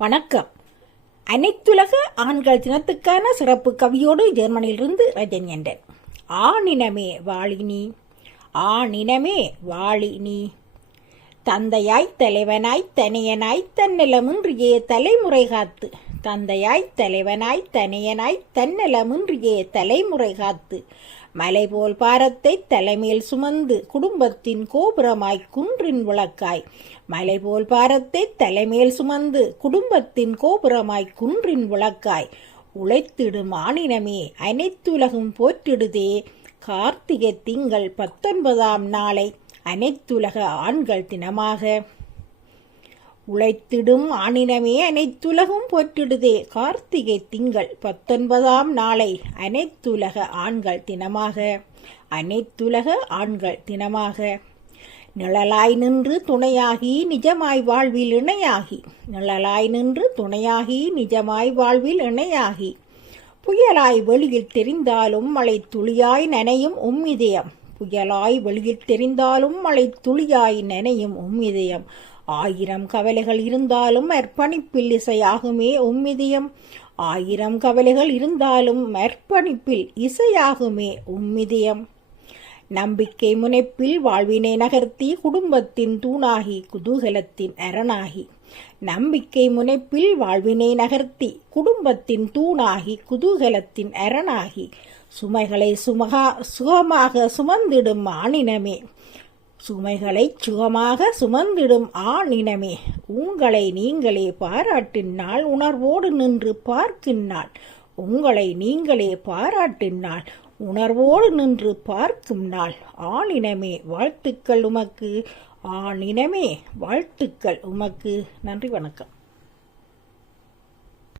வணக்கம். அனைத்துலக ஆண்கள் தினத்துக்கான சிறப்பு கவியோடு ஜெர்மனியிலிருந்து ரஜன்யண்டன் ஆணினமே வாழினி ஆணினமே வாழினி. தந்தையாய் தலைவனாய் தனியனாய் தன்னிலமின்றியே தலைமுறை காத்து. தந்தையாய் தலைவனாய் தனியனாய் தன்னலமின்றியே தலைமுறை காத்து மலை போல் பாரத்தை தலைமேல் சுமந்து குடும்பத்தின் கோபுரமாய் குன்றின் விளக்காய் மலை போல் பாரத்தை தலைமேல் சுமந்து குடும்பத்தின் கோபுரமாய் குன்றின் விளக்காய் உழைத்திடும் மாநிலமே அனைத்துலகும் போற்றிடுதே கார்த்திகை திங்கள் பத்தொன்பதாம் நாளை அனைத்துலக ஆண்கள் தினமாக. உழைத்திடும் ஆணினமே அனைத்துலகும் போற்றிடுதே. கார்த்திகை திங்கள் பத்தொன்பதாம் நாளை அனைத்துலக ஆண்கள் தினமாக. அனைத்துலக ஆண்கள் தினமாக. நிழலாய் நின்று துணையாகி நிஜமாய் வாழ்வில் இணையாகி. நிழலாய் நின்று துணையாகி நிஜமாய் வாழ்வில் இணையாகி. புயலாய் வெளியில் தெரிந்தாலும் மழை துளியாய் நனையும் உம் இதயம் புயலாய் வெளியில் தெரிந்தாலும் மழை துளியாய் நனையும் உம்மிதயம் ஆயிரம் கவலைகள் இருந்தாலும் அர்ப்பணிப்பில் இசையாகுமே உம்மிதயம் ஆயிரம் கவலைகள் இருந்தாலும் அர்ப்பணிப்பில் இசையாகுமே உம்மிதயம் நம்பிக்கை முனைப்பில் வாழ்வினை நகர்த்தி குடும்பத்தின் தூணாகி குதூகலத்தின் அரணாகி. நம்பிக்கை முனைப்பில் வாழ்வினை நகர்த்தி குடும்பத்தின் தூணாகி குதூகலத்தின் அரணாகி. சுமைகளை சுமகா சுகமாக சுமந்திடும் ஆணினமே. சுமைகளை சுகமாக சுமந்திடும் ஆணினமே. உங்களை நீங்களே பாராட்டினால் உணர்வோடு நின்று பார்க்கின்றாள் உங்களை நீங்களே பாராட்டினால் உணர்வோடு நின்று பார்க்கும் நாள். ஆணினமே வாழ்த்துக்கள் உமக்கு. ஆணினமே வாழ்த்துக்கள் உமக்கு. நன்றி வணக்கம்.